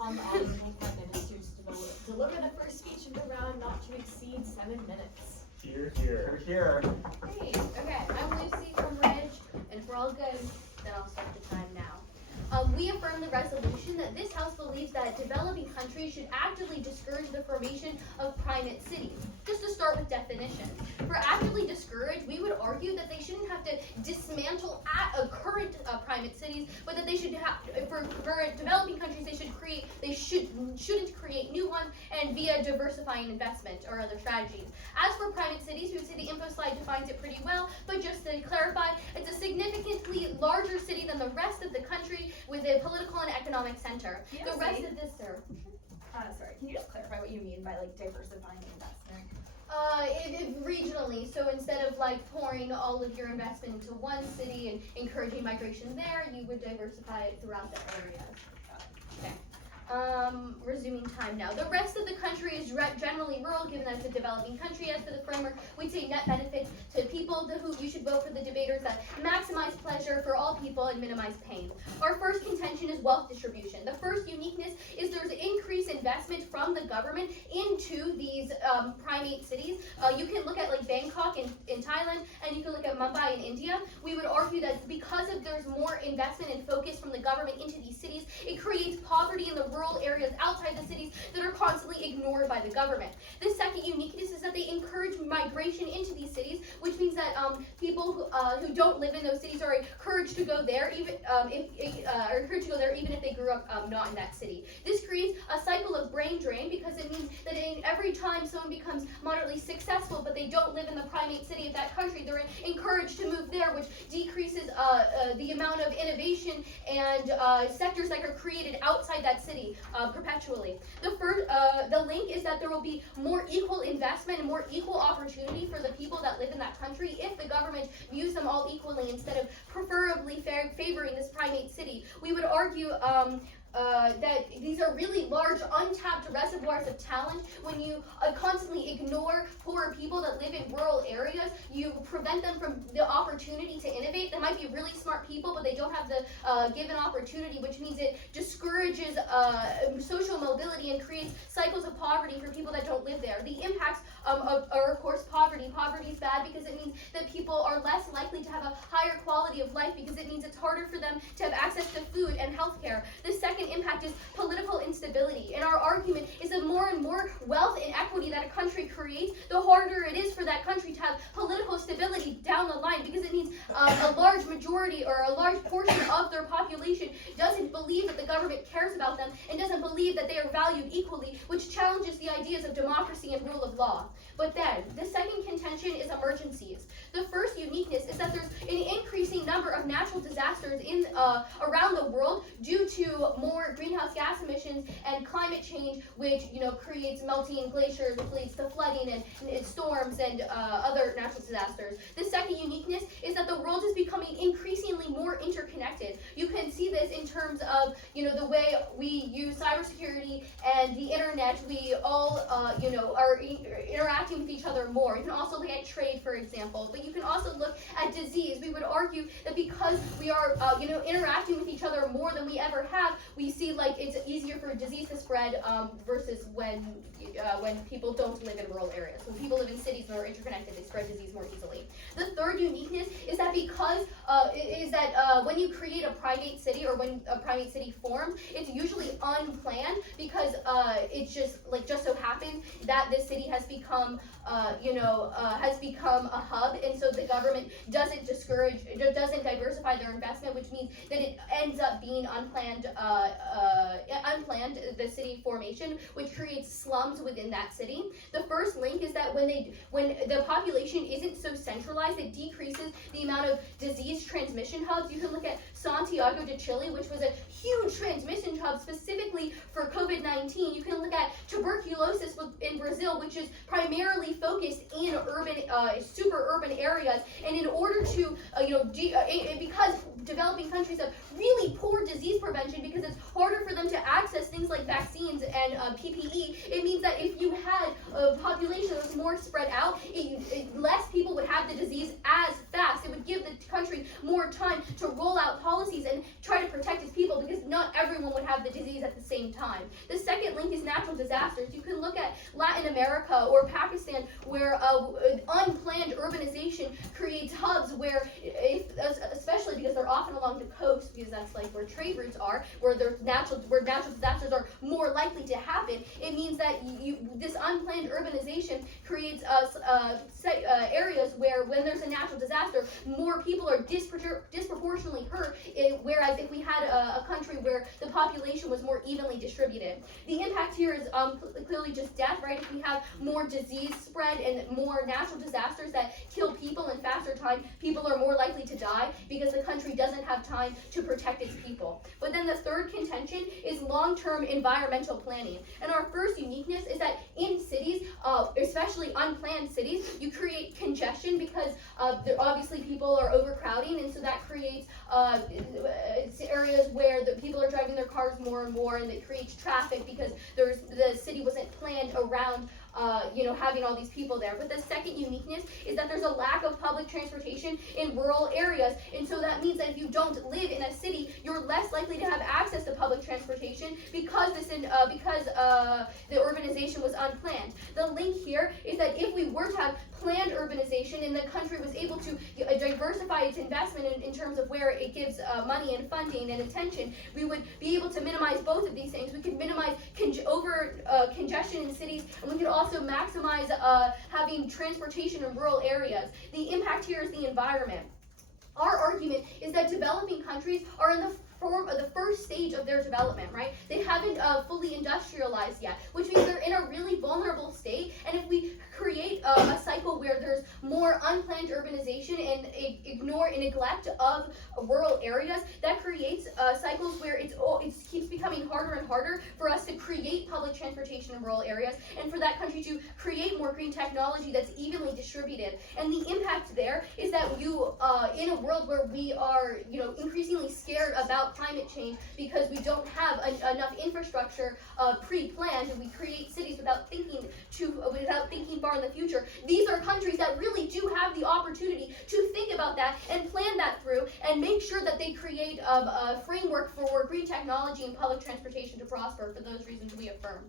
upon the Honorable Prime Minister to deliver the first speech of the round not to exceed 7 minutes. Here, here. Here. Great. Okay, I'm Lucy from Ridge, and if we're all good, then I'll start the time now. We affirm the resolution that this House believes that developing countries should actively discourage the formation of primate cities. Just to start with definition. For actively discourage, we would argue that they shouldn't have to dismantle current primate cities, but that they should have, for developing countries, shouldn't create new ones, and via diversifying investment or other strategies. As for primate cities, we would say the info slide defines it pretty well, but just to clarify, it's a significantly larger city than the rest of the country with a political and economic center. The rest of this, sir. Sorry, can you just clarify what you mean by like diversifying investment? Regionally, so instead of like pouring all of your investment into one city and encouraging migration there, you would diversify it throughout the areas. Okay. Resuming time now. The rest of the country is generally rural, given that it's a developing country. As for the framework, we'd say net benefits to people who you should vote for the debaters that maximize pleasure for all people and minimize pain. Our first contention is wealth distribution. The first uniqueness is there's increased investment from the government into these primate cities. You can look at like Bangkok in Thailand, and you can look at Mumbai in India. We would argue that because there's more investment and focus from the government into these cities, it creates poverty in the rural areas outside the cities that are constantly ignored by the government. The second uniqueness is that they encourage migration into these cities, which means that people who don't live in those cities are encouraged to go there, even if they grew up not in that city. This creates a cycle of brain drain because it means that every time someone becomes moderately successful, but they don't live in the primate city of that country, they're encouraged to move there, which decreases the amount of innovation and sectors that are created outside that city perpetually. The link is that there will be more equal investment and more equal opportunity for the people that live in that country if the government views them all equally instead of preferably favoring this primate city. We would argue that these are really large untapped reservoirs of talent. When you constantly ignore poorer people that live in rural areas, you prevent them from the opportunity to innovate. They might be really smart people, but they don't have the given opportunity, which means it discourages social mobility and creates cycles of poverty for people that don't live there. The impacts are, of course, poverty. Poverty is bad because it means that people are less likely to have a higher quality of life because it means it's harder for them to have access to food and healthcare. The second impact is political instability. And our argument is that more and more wealth and equity that a country creates, the harder it is for that country to have political stability down the line, because it means a large majority or a large portion of their population doesn't believe that the government cares about them and doesn't believe that they are valued equally, which challenges the ideas of democracy and rule of law. But then, the second contention is emergencies. The first uniqueness is that there's an increasing number of natural disasters around the world due to more greenhouse gas emissions and climate change, which creates melting glaciers, which leads to flooding and storms and other natural disasters. The second uniqueness is that the world is becoming increasingly more interconnected. You can see this in terms of the way we use cybersecurity and the internet. We all are interacting with each other more. You can also look at trade, for example, but you can also look at disease. We would argue that because we are interacting with each other more than we ever have, we see like it's easier for disease to spread versus when people don't live in rural areas. When people live in cities that are interconnected, they spread disease more easily. The third uniqueness is that when you create a primate city or when a primate city forms, it's usually unplanned because it's just so happens that this city has become a hub, and so the government doesn't diversify their investment, which means that it ends up being unplanned, the city formation, which creates slums within that city. The first link is that when the population isn't so centralized, it decreases the amount of disease transmission hubs. You can look at Santiago de Chile, which was a huge transmission hub specifically for COVID-19. You can look at tuberculosis in Brazil, which is primarily focused in super urban areas. And in order to, because developing countries have really poor disease prevention, because it's harder for them to access things like vaccines and PPE, it means that if you had a population that was more spread out, less people would have the disease as fast. It would give the country more time to roll out policies and try to protect its people because not everyone would have the disease at the same time. The second link is natural disasters. You can look at Latin America or Pakistan where unplanned urbanization creates hubs where, especially because they're often along the coast, because that's like where trade routes are, where natural disasters are more likely to happen. It means that this unplanned urbanization creates areas where when there's a natural disaster, more people are disproportionately hurt, whereas if we had a country where the population was more evenly distributed. The impact here is clearly just death, right? If we have more disease spread and more natural disasters that kill people in faster time, people are more likely to die because the country doesn't have time to protect its people. But then the third contention is long-term environmental planning. And our first uniqueness is that in cities, especially unplanned cities, you create congestion because obviously people are overcrowding, and so that creates areas where the people are driving their cars more and more, and it creates traffic because the city wasn't planned around having all these people there. But the second uniqueness is that there's a lack of public transportation in rural areas, and so that means that if you don't live in a city, you're less likely to have access to public transportation because the urbanization was unplanned. The link here is that if we were to have planned urbanization and the country was able to diversify its investment in terms of where it gives money and funding and attention, we would be able to minimize both of these things. We could minimize congestion in cities, and we could also maximize having transportation in rural areas. The impact here is the environment. Our argument is that developing countries are in the first stage of their development, right? They haven't fully industrialized yet, which means they're in a really vulnerable state. And if we create a cycle where there's more unplanned urbanization and neglect of rural areas, that creates cycles where it keeps becoming harder and harder for us to create public transportation in rural areas, and for that country to create more green technology that's evenly distributed. And the impact there is that in a world where we are, increasingly scared about climate change because we don't have enough infrastructure pre-planned, and we create cities without thinking far in the future. These are countries that really do have the opportunity to think about that and plan that through and make sure that they create a framework for green technology and public transportation to prosper. For those reasons, we affirm.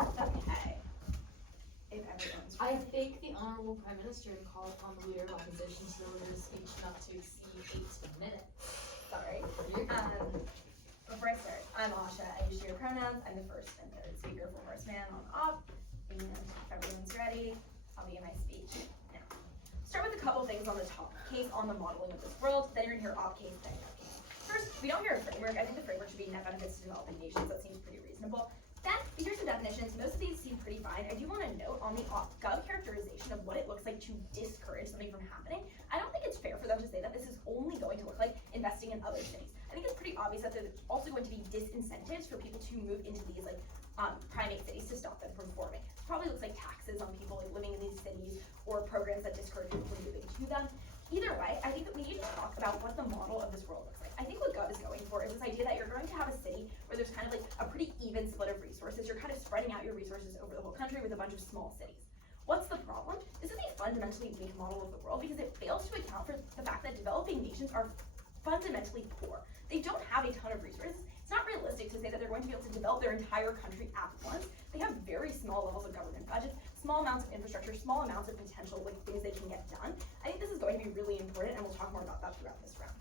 Okay. If everyone's I think the Honorable Prime Minister called on the Leader of Opposition to deliver a speech not to exceed 8 minutes. sorry. Before I start, I'm Asha. I use she/her pronouns. I'm the first and third speaker for Horace Mann on op. And if everyone's ready, I'll begin my speech now. Start with a couple things on the top case on the modeling of this world. Then you're gonna hear op case, then op case. First, we don't hear a framework. I think the framework should be net benefits to developing nations. That seems pretty reasonable. Then, here's some definitions. Most of these seem pretty fine. I do want to note on the gov characterization of what it looks like to discourage something from happening. I don't think it's fair for them to say that this is only going to look like investing in other cities. I think it's pretty obvious that there's also going to be disincentives for people to move into these primate cities to stop them from forming. It probably looks like taxes on people living in these cities or programs that discourage people from moving to them. Either way, I think that we need to talk about what the model of this world looks like. I think what Gov is going for is this idea that you're going to have a city where there's kind of like a pretty even split of resources. You're kind of spreading out your resources over the whole country with a bunch of small cities. What's the problem? This is a fundamentally weak model of the world because it fails to account for the fact that developing nations are fundamentally poor. They don't have a ton of resources. It's not realistic to say that they're going to be able to develop their entire country at once. They have very small levels of government budgets, small amounts of infrastructure, small amounts of potential things they can get done. I think this is going to be really important, and we'll talk more about that throughout this round.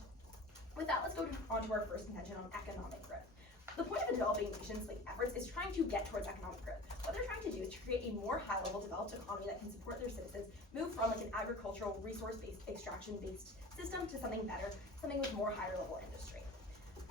With that, let's go on to our first contention on economic growth. The point of a developing nation's efforts is trying to get towards economic growth. What they're trying to do is to create a more high-level developed economy that can support their citizens, move from an agricultural, resource-based, extraction-based system to something better, something with more higher-level industry.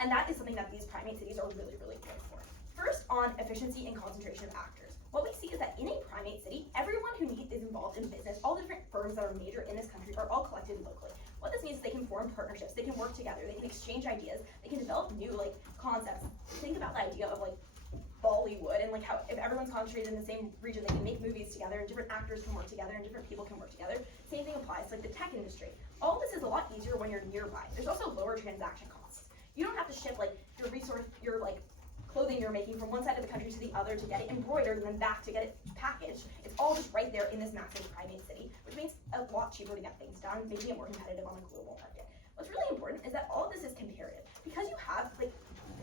And that is something that these primate cities are really, really good for. First, on efficiency and concentration of actors. What we see is that in a primate city, everyone who is involved in business, all the different firms that are major in this country are all collected locally. What this means is they can form partnerships, they can work together, they can exchange ideas, they can develop new concepts. Think about the idea of Bollywood and how if everyone's concentrated in the same region, they can make movies together and different actors can work together and different people can work together. Same thing applies to the tech industry. All of this is a lot easier when you're nearby. There's also lower transaction costs. You don't have to ship your clothing you're making from one side of the country to the other to get it embroidered and then back to get it packaged. It's all just right there in this massive primate city, which means a lot cheaper to get things done, making it more competitive on the global market. What's really important is that all of this is comparative. Because you have, like,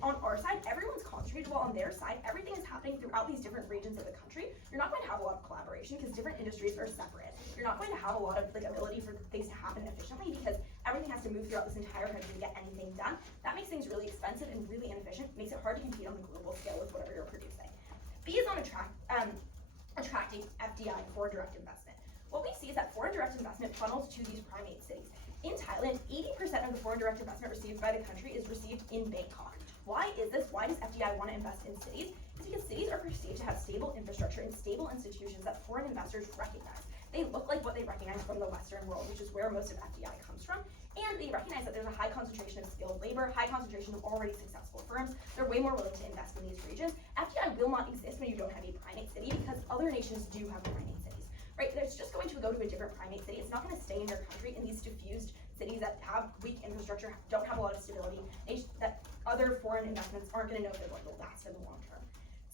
on our side, everyone's concentrated, while on their side, everything is happening throughout these different regions of the country. You're not going to have a lot of collaboration because different industries are separate. You're not going to have a lot of like ability for things to happen efficiently because everything has to move throughout this entire country to get anything done. That makes things really expensive and really inefficient, makes it hard to compete on the global scale with whatever you're producing. B is on attracting FDI, foreign direct investment. What we see is that foreign direct investment funnels to these primate cities. In Thailand, 80% of the foreign direct investment received by the country is received in Bangkok. Why is this? Why does FDI want to invest in cities? It's because cities are perceived to have stable infrastructure and stable institutions that foreign investors recognize. They look like what they recognize from the Western world, which is where most of FDI comes from. And they recognize that there's a high concentration of skilled labor, high concentration of already successful firms. They're way more willing to invest in these regions. FDI will not exist when you don't have a primate city because other nations do have primate cities, right? It's just going to go to a different primate city. It's not going to stay in your country in these diffused cities that have weak infrastructure, don't have a lot of stability, that other foreign investments aren't going to know if they're going to last in the long term.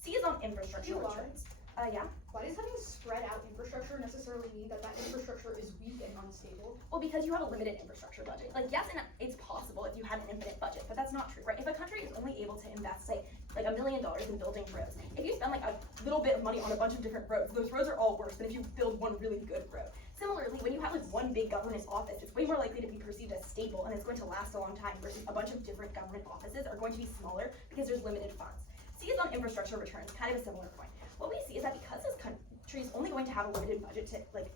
C is on infrastructure returns. Yeah. Why does having spread out infrastructure necessarily mean that that infrastructure is weak and unstable? Well, because you have a limited infrastructure budget. Like, yes, and it's possible if you had an infinite budget, but that's not true, right? If a country is only able to invest, say, like $1 million in building roads, if you spend like a little bit of money on a bunch of different roads, those roads are all worse than if you build one really good road. Similarly, when you have like one big government office, it's way more likely to be perceived as stable and it's going to last a long time versus a bunch of different government offices are going to be smaller because there's limited funds. C is on infrastructure returns, kind of a similar point. What we see is that because this country is only going to have a limited budget to like,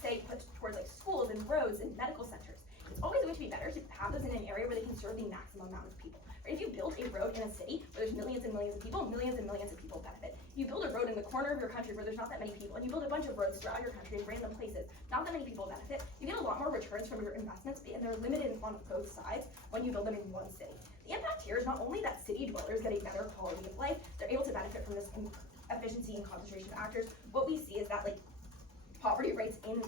say, put towards like schools and roads and medical centers, it's always going to be better to have those in an area where they can serve the maximum amount of people. Right? If you build a road in a city where there's millions and millions of people, millions and millions of people benefit. If you build a road in the corner of your country where there's not that many people, and you build a bunch of roads throughout your country in random places, not that many people benefit, you get a lot more returns from your investments, and they're limited on both sides when you build them in one city. The impact here is not only that city dwellers get a better quality of life, they're able to benefit from this efficiency and concentration of actors. What we see is that like poverty rates in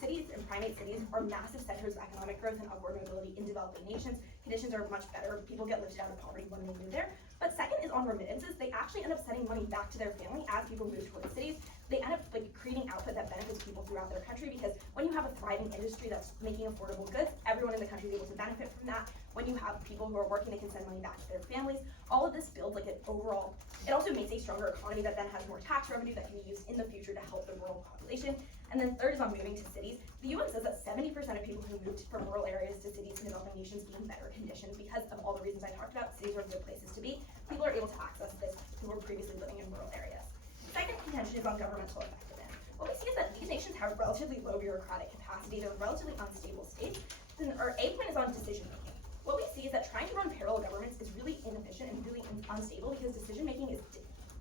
cities and primate cities are massive centers of economic growth and upward mobility in developing nations. Conditions are much better. People get lifted out of poverty when they move there. But second is on remittances. They actually end up sending money back to their family as people move towards cities. They end up like creating output that benefits people throughout their country because when you have a thriving industry that's making affordable goods, everyone in the country is able to benefit from that. When you have people who are working, they can send money back to their families. All of this builds like an overall, it also makes a stronger economy that then has more tax revenue that can be used in the future to help the rural population. And then third is on moving to cities. The UN says that 70% of people who moved from rural areas to cities in developing nations gain better conditions because of all the reasons I talked about. Cities are good places to be. People are able to access this who were previously living in rural areas. Second contention is on governmental effectiveness. What we see is that these nations have relatively low bureaucratic capacity. They're relatively unstable states. Then our A point is on decision making. What we see is that trying to run parallel governments is really inefficient and really unstable because decision making is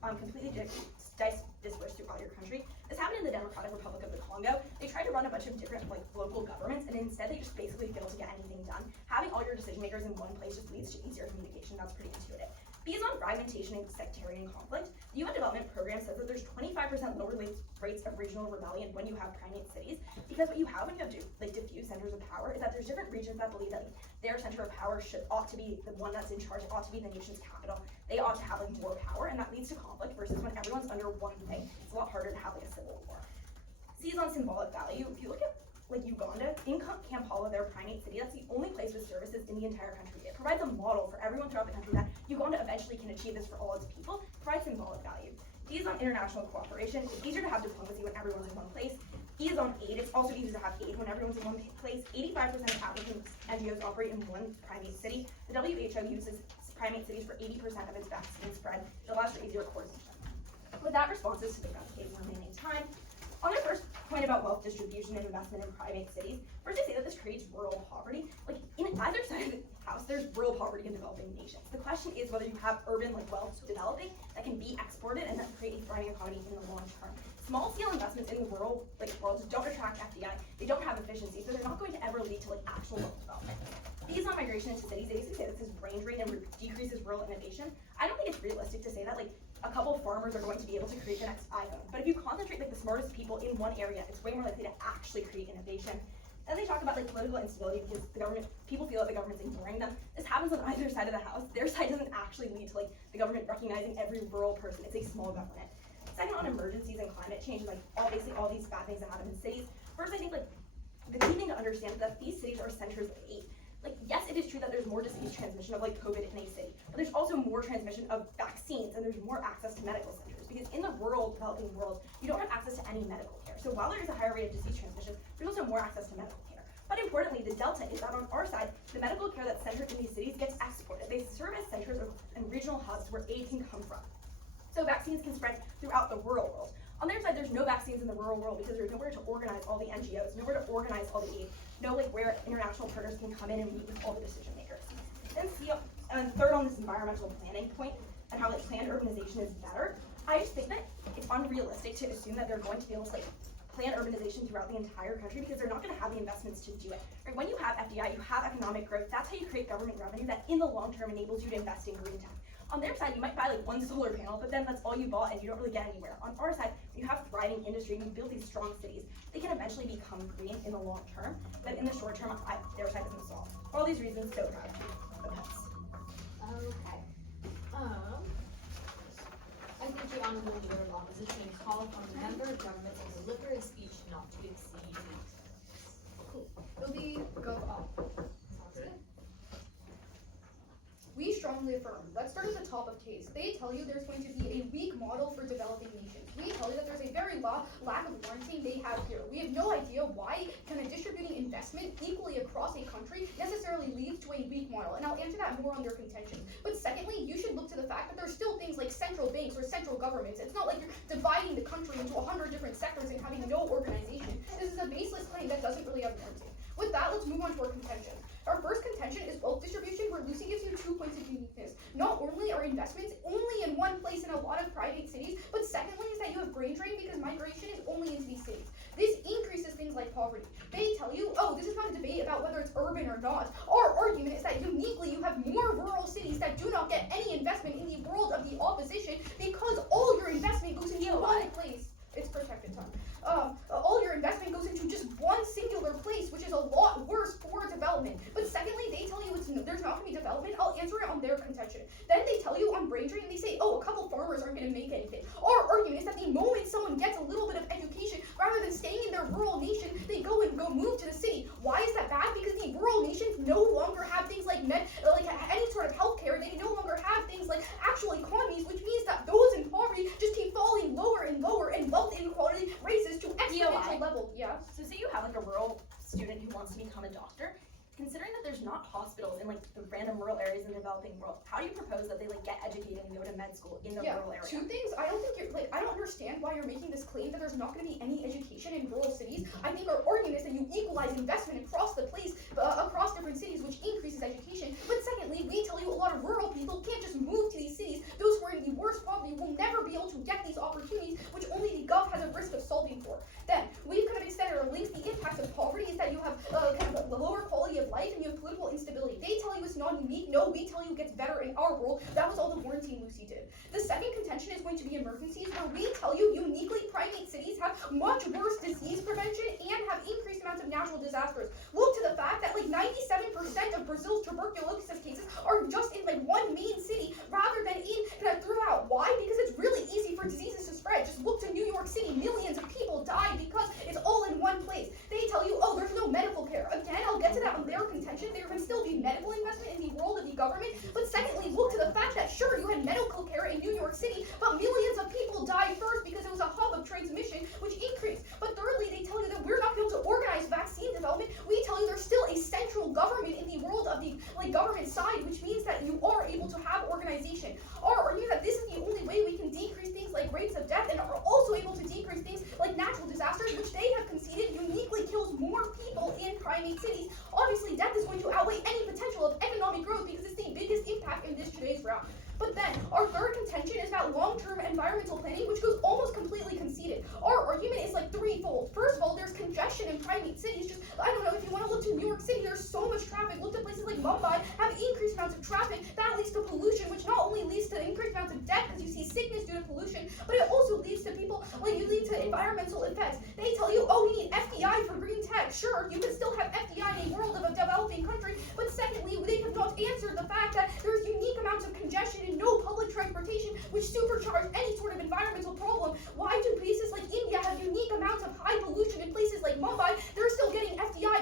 completely dispersed throughout your country. This happened in the Democratic Republic of the Congo. They tried to run a bunch of different like local governments, and instead they just basically failed to get anything done. Having all your decision makers in one place just leads to easier communication. That's pretty intuitive. B is on fragmentation and sectarian conflict. The UN Development Program says that there's 25% lower rates of regional rebellion when you have primate cities, because what you have when you have like diffuse centers of power is that there's different regions that believe that their center of power ought to be the one that's in charge, it ought to be the nation's capital. They ought to have like more power, and that leads to conflict versus when everyone's under one thing, it's a lot harder to have like a civil war. C is on symbolic value. If you look at like Uganda, in Kampala, their primate city, that's the only place with services in the entire country. It provides a model for everyone throughout the country that Uganda eventually can achieve this for all its people. It provides symbolic value. D is on international cooperation. It's easier to have diplomacy when everyone's in one place. E is on aid. It's also easier to have aid when everyone's in one place. 85% of African NGOs operate in one primate city. The WHO uses primate cities for 80% of its vaccine spread. It allows for easier coordination. With that, responses to the case in remaining time. On their first point about wealth distribution and investment in primate cities, first I say that this creates rural poverty. Like in either side of the house, there's rural poverty in developing nations. The question is whether you have urban like wealth developing that can be exported and then create a thriving economy in the long term. Small scale investments in the rural world don't attract FDI. They don't have efficiency, so they're not going to ever lead to like actual wealth development. These on migration into cities, they basically say that this is brain drain and decreases rural innovation. I don't think it's realistic to say that like a couple farmers are going to be able to create the next iPhone. But if you concentrate like the smartest people in one area, it's way more likely to actually create innovation. Then they talk about like political instability because the government, people feel that the government's ignoring them. This happens on either side of the house. Their side doesn't actually lead to like the government recognizing every rural person. It's a small government. Second, on emergencies and climate change, like obviously all these bad things that happen in cities. First, I think like the key thing to understand is that these cities are centers of aid. Like, yes, it is true that there's more disease transmission of like COVID in a city, but there's also more transmission of vaccines and there's more access to medical centers, because in the rural developing world, you don't have access to any medical care. So while there is a higher rate of disease transmission, there's also more access to medical care. But importantly, the delta is that on our side, the medical care that's centered in these cities gets exported. They serve as centers and regional hubs where aid can come from. So vaccines can spread throughout the rural world. On their side, there's no vaccines in the rural world because there's nowhere to organize all the NGOs, nowhere to organize all the aid, no like where international partners can come in and meet with all the decision makers. Then third on this environmental planning point and how like planned urbanization is better, I just think that it's unrealistic to assume that they're going to be able to like plan urbanization throughout the entire country because they're not going to have the investments to do it. Right? When you have FDI, you have economic growth. That's how you create government revenue that in the long term enables you to invest in green tech. On their side, you might buy like one solar panel, but then that's all you bought and you don't really get anywhere. On our side, you have thriving industry, you build these strong cities. They can eventually become green in the long term, but in the short term, their side isn't solved. For all these reasons, so proud of you. Okay. I think the honorable member of opposition call upon the member of government to deliver a speech not to exceed. Cool. It'll be go up. Sounds good. We strongly affirm. Let's start at the top of case. They tell you there's going to be a weak model for developing nations. We tell you that there's a very lack of warranting they have here. We have no idea why kind of distributing investment equally across a country necessarily leads to a weak model. And I'll answer that more on their contention. But secondly, you should look to the fact that there's still things like central banks or central governments. It's not like you're dividing the country into 100 different sectors and having no organization. This is a baseless claim that doesn't really have warranting. With that, let's move on to our contention. Our first contention is wealth distribution, where Lucy gives you 2 points of uniqueness. Not only are investments only in one place in a lot of private cities, but secondly is that you have brain drain because migration is only into these cities. This increases things like poverty. They tell you, oh, this is not a debate about whether it's urban or not. Our argument is that uniquely you have more rural cities that do not get any investment in the world of the opposition because all your investment goes into one place. It's protected time. All your investment goes into just one singular place, which is a lot worse for development. But secondly, they tell you there's not going to be development. I'll answer it on their contention. Then they tell you on brain drain, they say, oh, a couple farmers aren't going to make anything. Our argument is that the moment someone gets a little bit of education, rather than staying in their rural nation, they go move to the city. Why is that bad? Because the rural nations no longer have things like any sort of healthcare. They no longer have things like actual economies, which means that those in poverty just keep falling lower and lower, and wealth inequality raises to exponential level. Yeah. So say you have like a rural student who wants to become a doctor. Considering that there's not hospitals in like the random rural areas in the developing world, how do you propose that they like get educated and go to med school in the rural area? 2 things. I don't think I don't understand why you're making this claim that there's not going to be any education in rural cities. I think our argument is that you equalize investment across the place, across different cities, which increases education. But secondly, we tell you a lot of rural people can't just move to these cities. Those who are in the worst poverty will never be able to get these opportunities, which only the gov has a risk of solving for. Then we've kind of extended our links. The impacts of poverty is that you have kind of a lower quality of life and you have political instability. They tell you it's not unique. No, we tell you it gets better in our world. That was all the warranting Lucy did. The second contention is going to be emergencies, where we tell you uniquely primate cities have much worse disease prevention and have increased amounts of natural disasters. Look to the fact that like 97% of Brazil's tuberculosis cases are just in like one main city rather than in kind of throughout. Why? Because it's really easy for diseases to spread. Just look to New York City. Millions of people die because it's all in one place. They tell you, oh, there's no medical care. Again, I'll get to that on their contention. There can still be medical investment in the world of the government. But secondly, look to the fact that sure, you had medical care in New York City, but millions of people died first because it was a hub of transmission, which increased. But thirdly, they tell you that we're not able to organize vaccine development. We tell you there's still a central government in the world of the government side, which means that you are able to have organization. Our argument that this is the only way we can decrease things like rates of death and are also able to decrease things like natural disasters, which they have conceded uniquely kills more people in primate cities. Obviously, death is going to outweigh any potential of economic growth because it's the biggest impact in today's round. But then, our third contention is about long-term environmental planning, which goes almost completely conceded. Our argument is like threefold. First of all, there's congestion in primate cities. Just, I don't know, if you want to look to New York City, there's so much traffic. Look at places like Mumbai, have increased amounts of traffic. That leads to pollution, which not only leads to increased amounts of death, because you see sickness due to pollution, but it also leads to you lead to environmental effects. They tell you, oh, we need FDI for green tech. Sure, you can still have FDI in a world of a developing country, but secondly, they have not answered the fact that there's unique amounts of congestion and no public transportation, which supercharge any sort of environmental problem. Why do places like India have unique amounts of high pollution in places like Mumbai? They're still getting FDI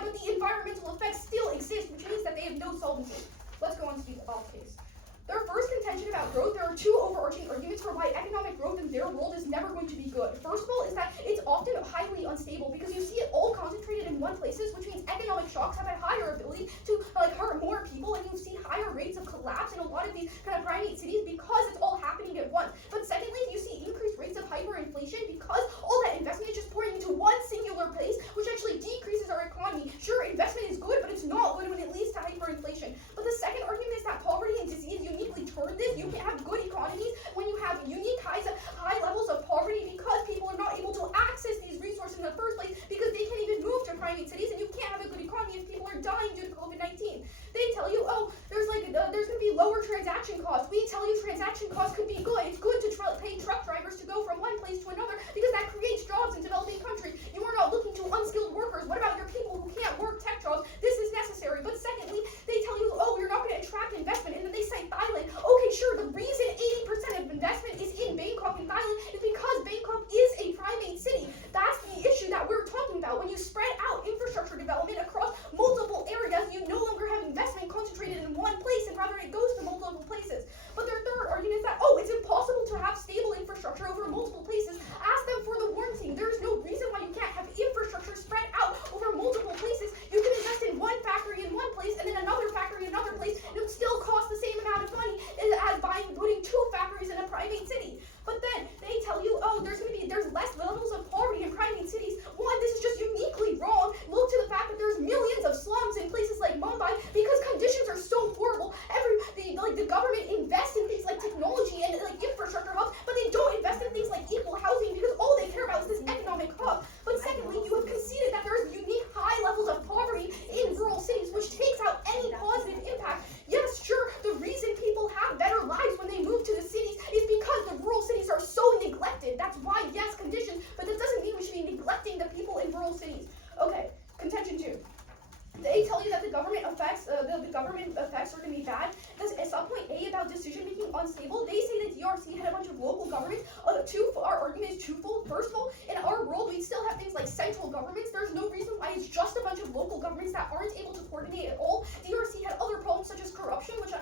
about growth, there are two overarching arguments for why economic growth in their world is never going to be good. First of all is that it's often highly unstable because you see it all concentrated in one places, which means economic shocks have a higher ability to hurt more people, and you see higher rates of collapse in a lot of these kind of primate cities because it's all happening at once. But secondly, you see increased rates of hyperinflation because all that investment is just pouring into one singular place, which actually decreases our economy. Sure, investment is good, but it's not good when it leads to hyperinflation. But the second argument is that poverty and disease uniquely turn this. You can have good economies when you have unique high levels of poverty because people are not able to access these resources in the first place because they can't even move to primate cities, and you can't have a good economy if people are dying due to COVID-19. They tell you, oh, there's going to be lower transaction costs. We tell you transaction costs could be good. It's good to pay truck drivers to go from one place to another because that creates jobs in developing countries. You are not looking to unskilled workers. What about your people who can't work tech jobs? This is necessary. But secondly, they tell you, oh, you're not going to attract investment, and then they cite Thailand. Okay, sure, the reason 80% of investment is in Bangkok and Thailand is because Bangkok is a primate city. That's the issue that we're talking about. When you spread out infrastructure development across multiple areas, you no longer have investment concentrated in one place, and rather it goes to multiple places. But their third argument is that, oh, it's impossible to have stable infrastructure over multiple places. Ask them for the warranty. There's no reason why you can't have infrastructure spread out over multiple places. You can invest in one factory in one place and then another factory in another place, and it would still cost the same amount of money as putting two factories in a primate city. But then they tell you, oh, there's less levels of poverty in primate cities. One, this is just uniquely wrong. Look to the fact that there's millions of slums in places like Mumbai because conditions are so horrible. The government invests in things like technology and infrastructure hubs, but they don't invest in things like equal housing because all they care about is this economic hub. But secondly, you have conceded that there is unique high levels of poverty in rural cities, which takes out any positive impact. Yes, sure, the reason people have better lives when they move to the cities is because the rural cities are so neglected. That's why, yes, conditions, but that doesn't mean we should be neglecting the people in rural cities. Okay, contention 2. They tell you that the government effects are going to be bad. Because at subpoint A about decision making unstable, they say that DRC had a bunch of local governments. Our argument is twofold. First of all, in our world, we still have things like central governments. There's no reason why it's just a bunch of local governments that aren't able to coordinate at all. DRC had other problems such as corruption, which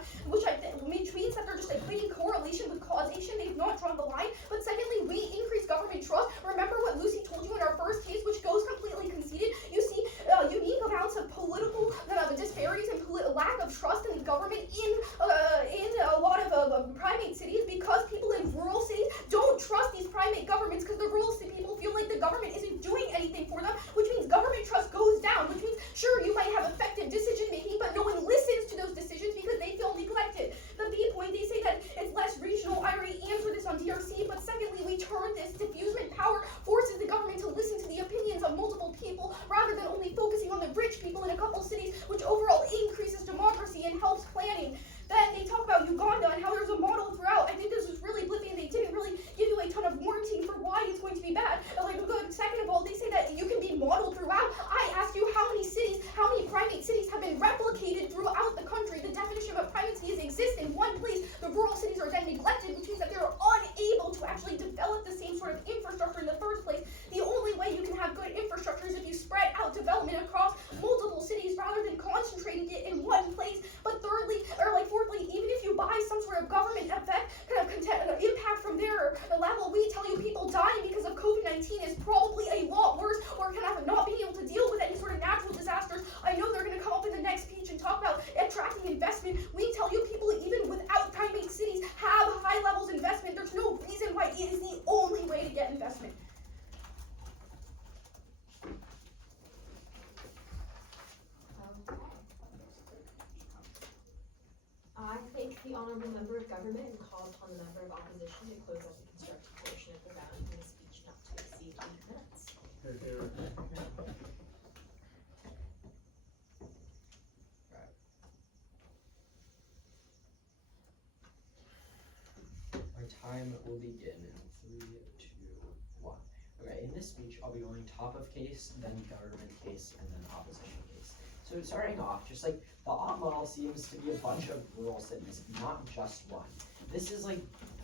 means that they're just equating correlation with causation. They've not drawn the line. But secondly, we increase government trust. Remember what Lucy told you in our first case, which goes completely conceded. You see unique amounts of political disparities and lack of trust in the government in a lot of primate cities because people in rural cities don't trust these primate governments because the rural people feel like the government isn't doing anything for them, which means government trust goes down, which means, sure, you might have effective decision making, but no one listens to those decisions because they feel neglected. The B point, they say that it's less regional. I already answered this on DRC, but secondly, we turn this diffusement power forces the government to listen to the opinions of multiple people rather than only focusing on the rich people in a couple cities, which overall increases democracy and helps planning. Then they talk about Uganda and how there's a model throughout. I think this was really blippy, and they didn't really give you a ton of warranty for why it's going to be bad. Good. Second of all, they say that you can be modeled throughout. I asked you how many primate cities have been replicated throughout the country. The definition of a primate city is exist in one place. The rural cities are then neglected, which means that they're unable to actually develop the same sort of infrastructure in the first place. The only way you can have good infrastructure is if you spread out development across multiple cities rather than concentrating it in one place. But fourthly, even if you buy some sort of government effect, impact from their level, we tell you people dying because of COVID-19 is probably a lot worse, or not being able to deal with any sort of natural disasters. I know they're going to come up in the next speech and talk about attracting investment. We tell you people even without primate cities have high levels of investment. There's no reason why it is the only way to get investment. I thank the honorable member of government and call upon the member of opposition to close out the constructive portion of the round in a speech not to exceed 8 minutes. Our time will begin in 3, 2, 1. Okay, in this speech, I'll be going top of case, then government case, and then opposition case. So starting off, just like the op model seems to be a bunch of rural cities, not just one. This is like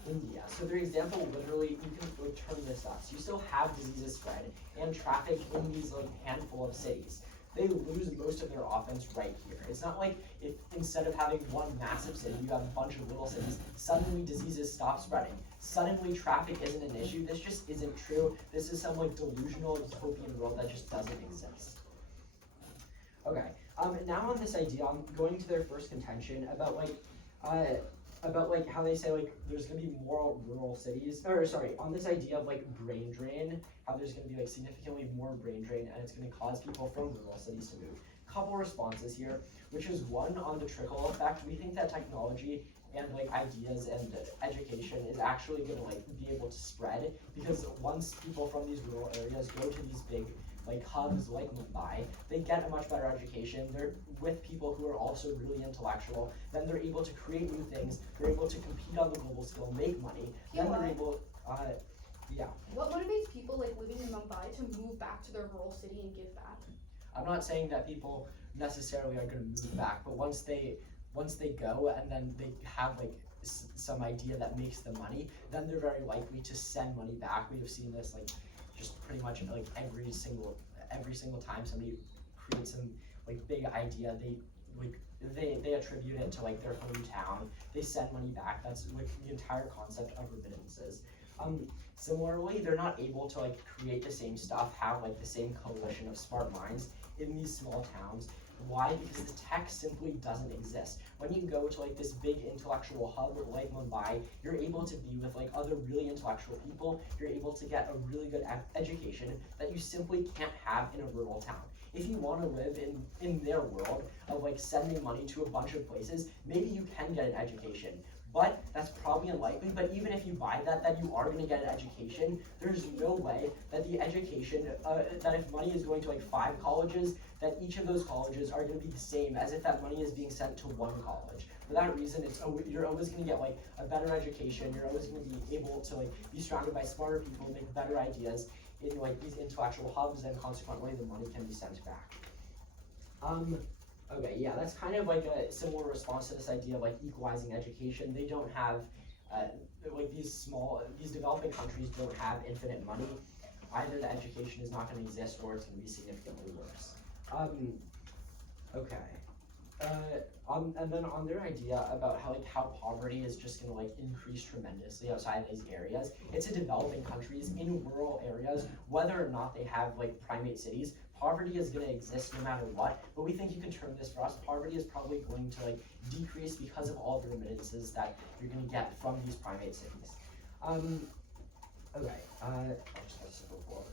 India. So their example, literally, you can turn this up. So you still have diseases spread and traffic in these like handful of cities. they lose most of their offense right here. It's not like if instead of having one massive city, you have a bunch of little cities, suddenly diseases stop spreading. Suddenly traffic isn't an issue. This just isn't true. This is some like delusional utopian world that just doesn't exist. Okay, now on this idea, I'm going to their first contention about how they say like there's gonna be more rural cities, or sorry, on this idea of like brain drain, how there's gonna be like significantly more brain drain and it's gonna cause people from rural cities to move. Couple responses here, which is one on the trickle effect. We think that technology and like ideas and education is actually gonna like be able to spread, because once people from these rural areas go to these big like hubs like Mumbai, they get a much better education. They're with people who are also really intellectual. Then they're able to create new things. They're able to compete on the global scale, make money. Then they're able, yeah. What motivates people like living in Mumbai to move back to their rural city and give back? I'm not saying that people necessarily are going to move back, but once they go and then they have like some idea that makes them money, then they're very likely to send money back. We have seen this like just pretty much like every single time somebody creates some like big idea, they attribute it to like their hometown. They send money back. That's like the entire concept of remittances. Similarly, they're not able to like create the same stuff, have like the same coalition of smart minds in these small towns. Why? Because the tech simply doesn't exist. When you go to like this big intellectual hub like Mumbai, you're able to be with like other really intellectual people. You're able to get a really good education that you simply can't have in a rural town. If you want to live in their world of like sending money to a bunch of places, maybe you can get an education. But that's probably unlikely. But even if you buy that you are going to get an education, there's no way that the education, that if money is going to like 5 colleges, that each of those colleges are going to be the same as if that money is being sent to one college. For that reason, you're always going to get like a better education. You're always going to be able to like be surrounded by smarter people, make better ideas in like these intellectual hubs, and consequently the money can be sent back. Okay, yeah, that's kind of like a similar response to this idea of like equalizing education. They don't have, like these developing countries don't have infinite money. Either the education is not going to exist or it's going to be significantly worse. Okay. And then on their idea about how poverty is just going to like increase tremendously outside of these areas, it's in developing countries, in rural areas, whether or not they have like primate cities, poverty is going to exist no matter what. But we think you can turn this for us. Poverty is probably going to like decrease because of all the remittances that you're going to get from these primate cities. Okay. I'll just have a sip of water.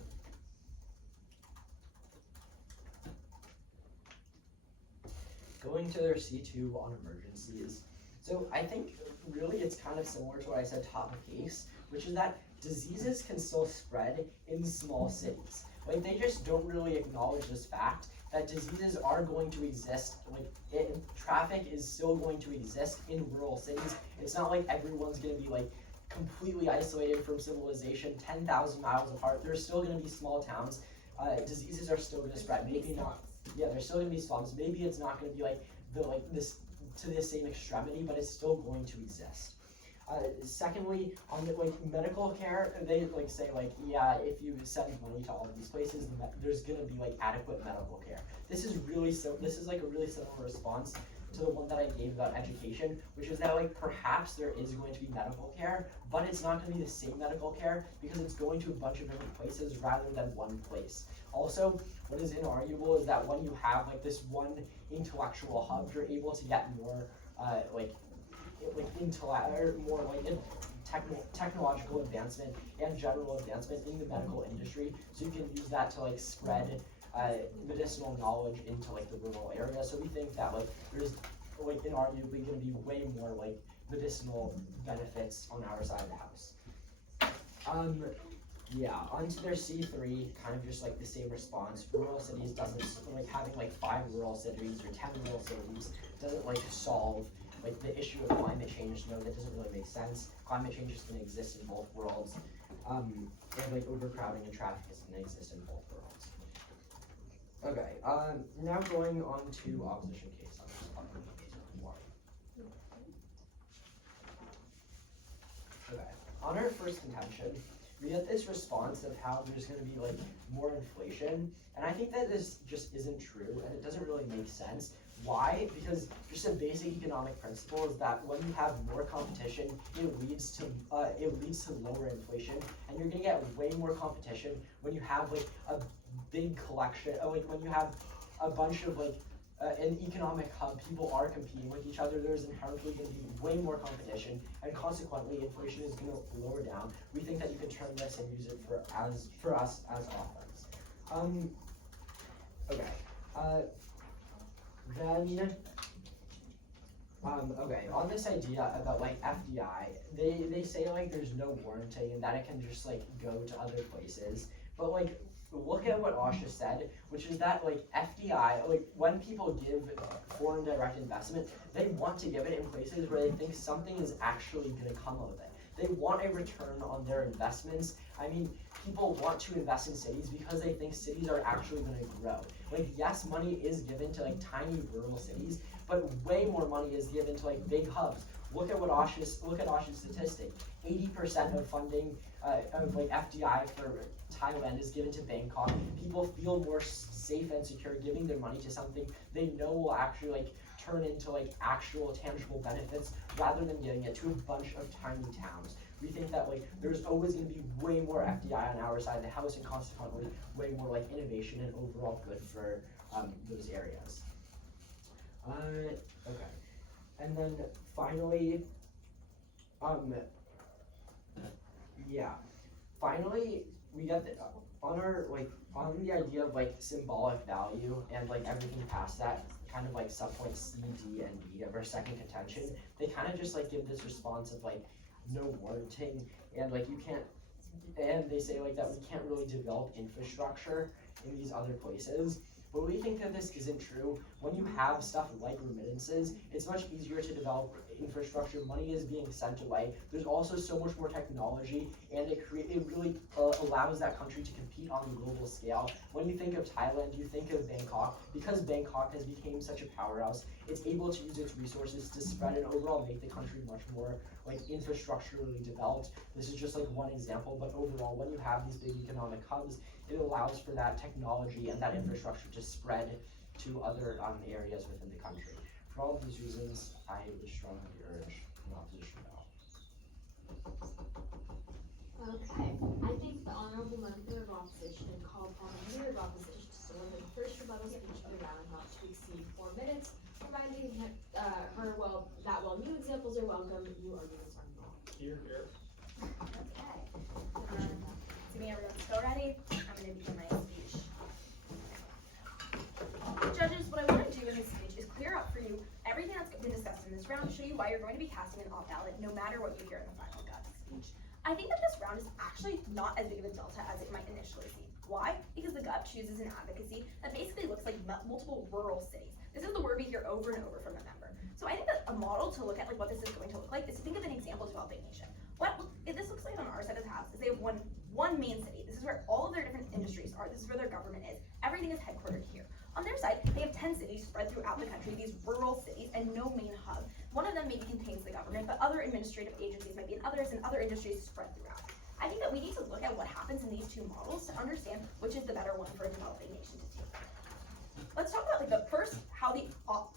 Going to their C2 on emergencies. So I think really it's kind of similar to what I said top of case, which is that diseases can still spread in small cities. Like they just don't really acknowledge this fact that diseases are going to exist. Like traffic is still going to exist in rural cities. It's not like everyone's going to be like completely isolated from civilization, 10,000 miles apart. There's still going to be small towns. Diseases are still going to spread. Maybe not. Yeah, there's still going to be slums. Maybe it's not going to be like this to the same extremity, but it's still going to exist. Secondly, on the medical care, they say yeah, if you send money to all of these places, there's going to be adequate medical care. This is really this is a really similar response to the one that I gave about education, which is that perhaps there is going to be medical care, but it's not going to be the same medical care because it's going to a bunch of different places rather than one place. Also, what is inarguable is that when you have this one intellectual hub, you're able to get more technological advancement and general advancement in the medical industry. So you can use that to spread medicinal knowledge into the rural area. So we think that there's inarguably going to be way more medicinal benefits on our side of the house. Yeah, onto their C3, kind of just the same response. Rural cities doesn't having 5 rural cities or 10 rural cities doesn't solve the issue of climate change. No, that doesn't really make sense. Climate change is going to exist in both worlds, and overcrowding and traffic is going to exist in both worlds. Okay, now going on to opposition case. Okay, on our first contention, we get this response of how there's going to be like more inflation, and I think that this just isn't true, and it doesn't really make sense. Why? Because just a basic economic principle is that when you have more competition, it leads to lower inflation, and you're gonna get way more competition when you have like a big collection, like when you have a bunch of like an economic hub, people are competing with each other. There's inherently going to be way more competition, and consequently, inflation is going to lower down. We think that you can turn this and use it for us as offense. Okay. Okay, on this idea about like FDI, they say like there's no warranty and that it can just like go to other places. But like look at what Asha said, which is that like FDI, like when people give foreign direct investment, they want to give it in places where they think something is actually gonna come of it. They want a return on their investments. I mean, people want to invest in cities because they think cities are actually going to grow. Like, yes, money is given to like tiny rural cities, but way more money is given to like big hubs. Look at Asha's statistic. 80% of funding of like FDI for Thailand is given to Bangkok. People feel more safe and secure giving their money to something they know will actually like turn into like actual tangible benefits rather than giving it to a bunch of tiny towns. We think that like there's always going to be way more FDI on our side of the house, and consequently way more like innovation and overall good for those areas. Okay, and then finally, finally we got the on the idea of like symbolic value and like everything past that, kind of like subpoints C, D, and B of our second contention. They kind of just like give this response of like no warranting, and like you can't, and they say like that we can't really develop infrastructure in these other places. But we think that this isn't true. When you have stuff like remittances, it's much easier to develop infrastructure. Money is being sent away. There's also so much more technology, and it really allows that country to compete on the global scale. When you think of Thailand, you think of Bangkok. Because Bangkok has become such a powerhouse, it's able to use its resources to spread and overall make the country much more like infrastructurally developed. This is just like one example, but overall, when you have these big economic hubs, it allows for that technology and that infrastructure to spread to other areas within the country. For all of these reasons, I would strongly urge an opposition bill. Okay, I think the honorable member of opposition called upon the leader of opposition to deliver the first rebuttal speech of the round not to exceed 4 minutes, providing her while new examples are welcome, new arguments are not. Here. Okay. Assuming everyone's still ready, I'm going to begin my speech. Judges, what I want to do in this speech is clear up for you everything that's been discussed in this round, show you why you're going to be casting an off ballot no matter what you hear in the final gut speech. I think that this round is actually not as big of a delta as it might initially seem. Why? Because the gut chooses an advocacy that basically looks like multiple rural cities. This is the word we hear over and over from the member. So I think that a model to look at like what this is going to look like is to think of an example developing nation. What this looks like on our side of the house is they have one main city. This is where all of their different industries are. This is where their government is. Everything is headquartered here. On their side, they have 10 cities spread throughout the country, these rural cities, and no main hub. One of them maybe contains the government, but other administrative agencies might be in others, and other industries spread throughout. I think that we need to look at what happens in these two models to understand which is the better one for a developing nation to take. Let's talk about like the first, how the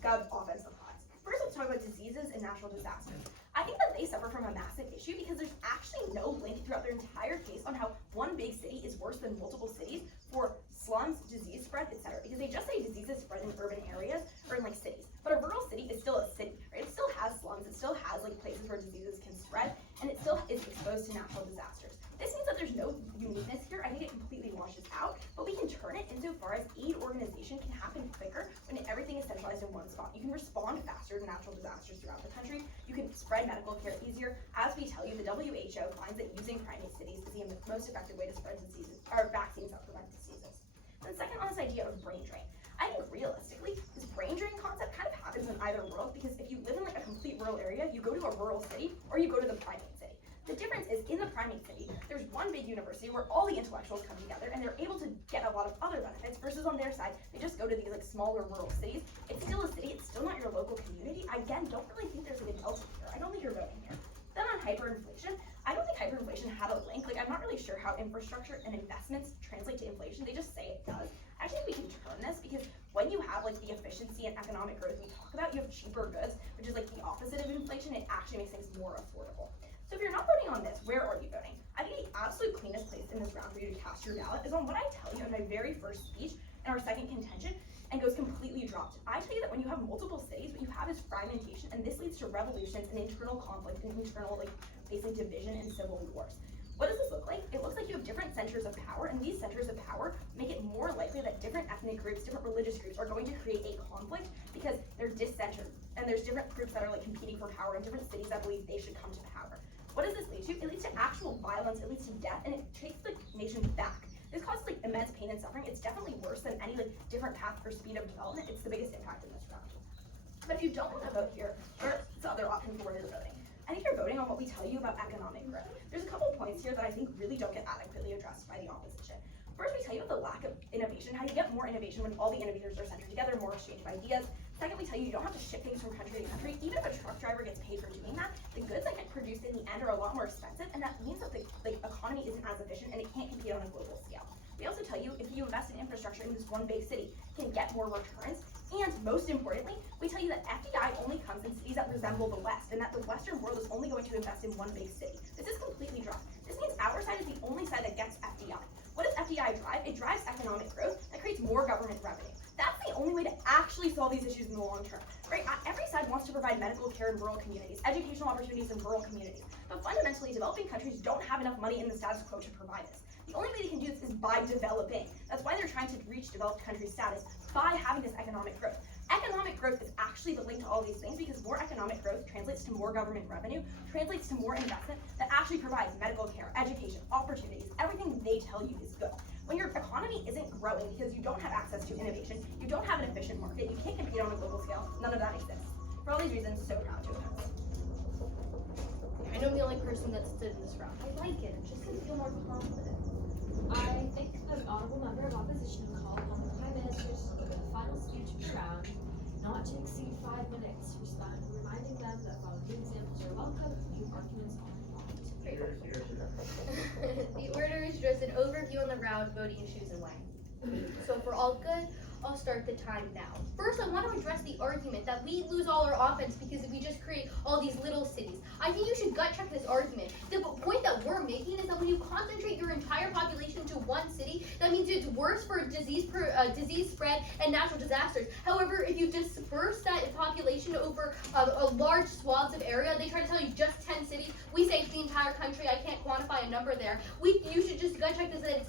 gov offense applies. First, let's talk about diseases and natural disasters. I think that they suffer from a massive issue because there's actually no link throughout their entire case on how one big city is worse than multiple cities for slums, disease spread, etc. Because they just say diseases spread in urban areas or in like cities. But a rural city is still a city, right? It still has slums, it still has like places where diseases can spread, and it still is exposed to natural disasters. This means that there's no uniqueness here. I think it completely washes out, but we can turn it insofar as aid organization can happen quicker when everything is centralized in one spot. You can respond faster to natural disasters throughout the country. You can spread medical care easier. As we tell you, the WHO finds that using primate cities is the most effective way to spread diseases, or vaccines that prevent diseases. And second, on this idea of brain drain. I think realistically, this brain drain concept kind of happens in either world, because if you live in like a complete rural area, you go to a rural city or you go to the primate city. The difference is in the primate city, there's one big university where all the intellectuals come together and they're able to get a lot of other benefits, versus on their side, they just go to these like smaller rural cities. It's still a city, it's still not your local community. I, again, don't really think there's like a delta here. I don't think you're voting here. Then on hyperinflation, I don't think hyperinflation had a link. Like, I'm not really really sure how infrastructure and investments translate to inflation. They just say it does. Actually, we can turn this because when you have like the efficiency and economic growth we talk about, you have cheaper goods, which is like the opposite of inflation. It actually makes things more affordable. So if you're not voting on this, where are you voting? I think the absolute cleanest place in this round for you to cast your ballot is on what I tell you in my very first speech in our second contention, and goes completely dropped. I tell you that when you have multiple cities, what you have is fragmentation, and this leads to revolutions and internal conflict and internal, like, basically division and civil wars. What does this look like? It looks like you have different centers of power, and these centers of power make it more likely that different ethnic groups, different religious groups are going to create a conflict because they're discentered, and there's different groups that are like competing for power in different cities that believe they should come to power. What does this lead to? It leads to actual violence, it leads to death, and it takes the nation back. This causes like immense pain and suffering. It's definitely worse than any like different path or speed of development. It's the biggest impact in this round. But if you don't want to vote here, there's other options for where you're voting. I think you're voting on what we tell you about economic growth. There's a couple points here that I think really don't get adequately addressed by the opposition. First, we tell you about the lack of innovation, how you get more innovation when all the innovators are centered together, more exchange of ideas. Second, we tell you don't have to ship things from country to country. Even if a truck driver gets paid for doing that, the goods that get produced in the end are a lot more expensive, and that means that the economy isn't as efficient and it can't compete on a global scale. We also tell you if you invest in infrastructure in this one big city, you can get more returns. And most importantly, we tell you that FDI only comes in cities that resemble the West, and that the Western world is only going to invest in one big city. This is completely dropped. This means our side is the only side that gets FDI. What does FDI drive? It drives economic growth that creates more government revenue. That's the only way to actually solve these issues in the long term, right? Every side wants to provide medical care in rural communities, educational opportunities in rural communities, but fundamentally, developing countries don't have enough money in the status quo to provide this. The only way they can do this is by developing. That's why they're trying to reach developed country status by having this economic growth. Economic growth is actually the link to all these things because more economic growth translates to more government revenue, translates to more investment that actually provides medical care, education, opportunities, everything they tell you is good. When your economy isn't growing because you don't have access to innovation, you don't have an efficient market, you can't compete on a global scale, none of that exists. For all these reasons, so proud to oppose. I know I'm the only person that stood in this round. I like it. It just makes me feel more confident. I think the honorable member of opposition called on the Prime Minister to deliver the final speech of the round, not to exceed 5 minutes, reminding them that following examples are welcome, new arguments are not. The order is just an overview on the round, voting issues, and when. So for all good, I'll start the time now. First, I want to address the argument that we lose all our offense because if we just create all these little cities. I think you should gut check this argument. The point that we're making is that when you concentrate your entire population to one city, that means it's worse for disease spread and natural disasters. However, if you disperse that population over a large swaths of area, they try to tell you just 10 cities. We say it's the entire country. I can't quantify a number there. You should just gut check this. That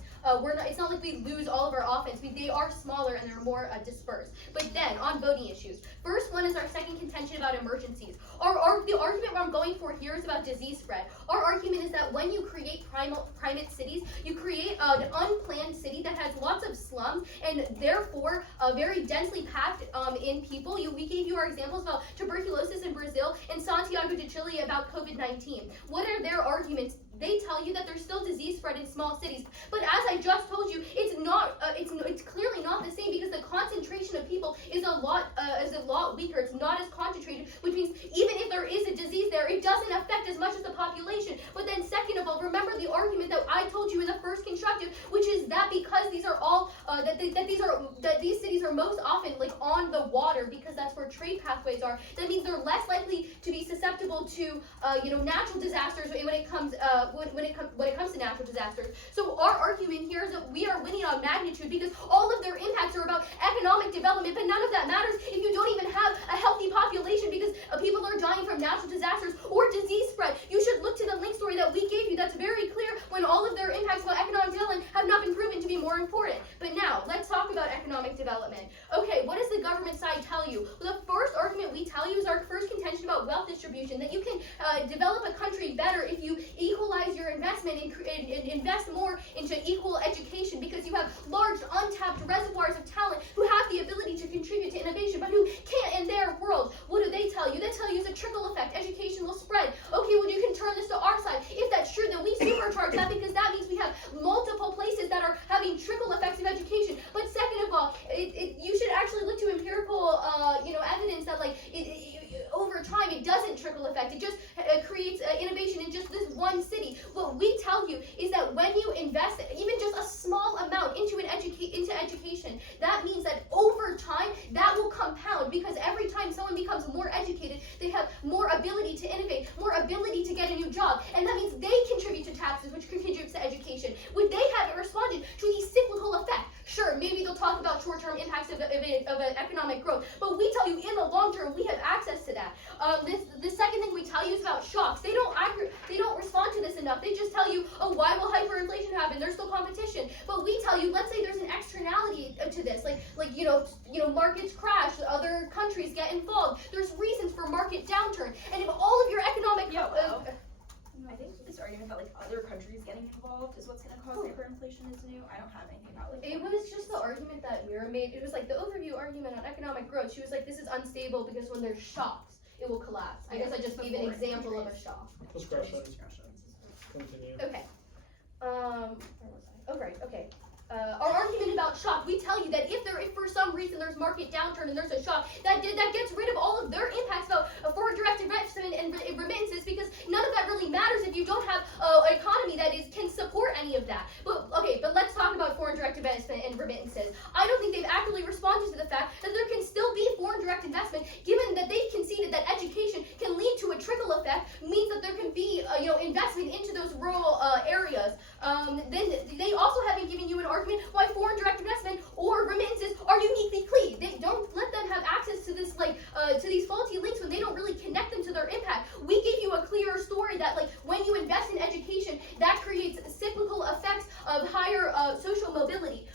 it's not like we lose all of our offense. They are smaller and they're more dispersed. But then on voting issues, first one is our second contention about emergencies. The argument where I'm going for here is about disease spread. Our argument is that when you create primate cities, you create an unplanned city that has lots of slums and therefore very densely packed in people. We gave you our examples about tuberculosis in Brazil and Santiago de Chile about COVID-19. What are their arguments? They tell you that there's still disease spread in small cities, but as I just told you, it's not. It's clearly not the same because the concentration of people is a lot weaker. It's not as concentrated, which means even if there is a disease there, it doesn't affect as much as the population. But then, second of all, remember the argument that I told you in the first constructive, which is that because these are all that these cities are most often like on the water because that's where trade pathways are. That means they're less likely to be susceptible to natural disasters when it comes to natural disasters. So our argument here is that we are winning on magnitude because all of their impacts are about economic development, but none of that matters if you don't even have a healthy population because people are dying from natural disasters or disease spread. You should look to the link story that we gave you. That's very clear when all of their impacts about economic development have not been proven to be more important. But now, let's talk about economic development. Okay, what does the government side tell you? Well, the first argument we tell you is our first contention about wealth distribution, that you can develop a country better if you equalize your investment and invest more into equal education because you have large untapped reservoirs of talent who have the ability to contribute to innovation but who can't in their world. What do they tell you? They tell you it's a trickle effect. Education will spread. Okay, well you can turn this to our side. If that's true, then we supercharge that because that means we have multiple places that are having trickle effects of education. But second of all, you should actually look to empirical evidence that over time it doesn't trickle effect. It just creates innovation in just this one city. What we tell you is that when you economic growth. But we tell you in the long term, we have access to that. The second thing we tell you is about shocks. They don't respond to this enough. They just tell you, oh, why will hyperinflation happen? There's still competition. But we tell you, let's say there's an externality to this, like markets crash, other countries get involved. There's reasons for market downturn, and if all of your economic I think this argument that like other countries getting involved is what's going to cause hyperinflation is new. I don't have anything about like. It was just the argument that Mira made. It was like the overview argument on economic growth. She was like, this is unstable because when there's shocks, it will collapse. I guess I just gave an example of a shock. Discretion. Continue. Okay. Where was I? Oh, right. Okay. Our argument about shock, we tell you that if for some reason there's market downturn and there's a shock, that gets rid of all of their impacts about foreign direct investment and remittances, because none of that really matters if you don't have an economy that can support any of that. But let's talk about foreign direct investment and remittances. I don't think they've accurately responded to the fact that there can still be foreign direct investment, given that they've conceded that education can lead to a trickle effect, means that there can be investment into those rural areas. Then they also haven't given you an argument why foreign direct investment or remittances are uniquely clean. They don't let them have access to this to these faulty links when they don't really connect them to their impact. We give you a clearer story that when you invest in education, that creates cyclical effects of higher social mobility.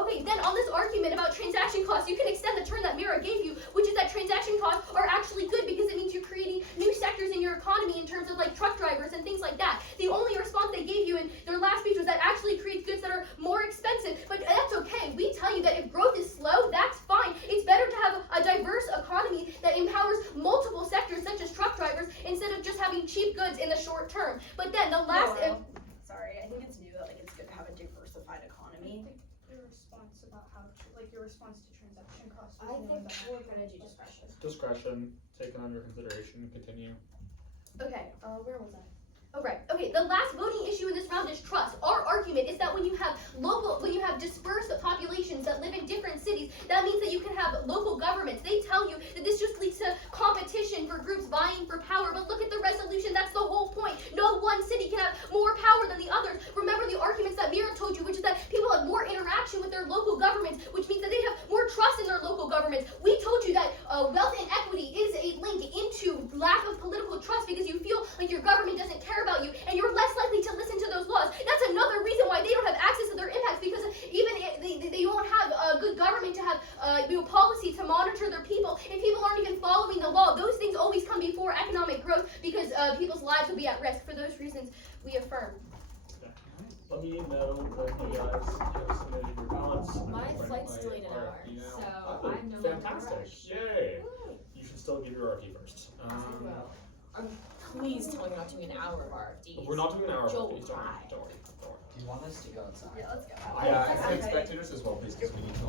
Okay, then on this argument about transaction costs, you can extend the term that Mira gave you, which is that transaction costs are actually good because it means you're creating new sectors in your economy in terms of truck drivers and things like that. The only response they gave you in their last speech was that actually creates goods that are more expensive, but that's okay. We tell you that if growth is slow, that's fine. It's better to have a diverse economy that empowers multiple sectors such as truck drivers instead of just having cheap goods in the short term. But then the last... Sorry, I think it's new that it's good to have a diversified economy. Your response to transaction costs. I think we're gonna do discretion. Discretion taken under consideration. Continue. Okay, where was I? Oh, right. Okay, the last voting issue in this round is trust. Our argument is that when you have dispersed populations that live in different cities, that means that you can have local governments. They tell you that this just leads to competition for groups vying for power, but look at the resolution. That's the whole point. No one city can have more power than the others. Remember the arguments that Mira told you, which is that people have more interaction with their local governments, which means that they have more trust in their local governments. We told you that wealth inequity is a link into lack of political trust because you feel like your government doesn't care about you and you're less likely to listen to those laws. That's another reason why they don't have access to their impacts, because even if they won't have a good government to have policy to monitor their people. If people aren't even following the law, those things always come before economic growth because people's lives will be at risk. For those reasons, we affirm. Let me know that you guys have submitted your ballots. My flight's delayed an hour, so I'm no longer Fantastic. rushed. Yay. You should still give your RFD first. Please tell me you're not doing an hour of RFDs. We're not doing an hour of Joel, RFDs. Don't worry. Do you want us to go outside? Yeah, let's go. Yeah, I say spectators as well, please, because we need to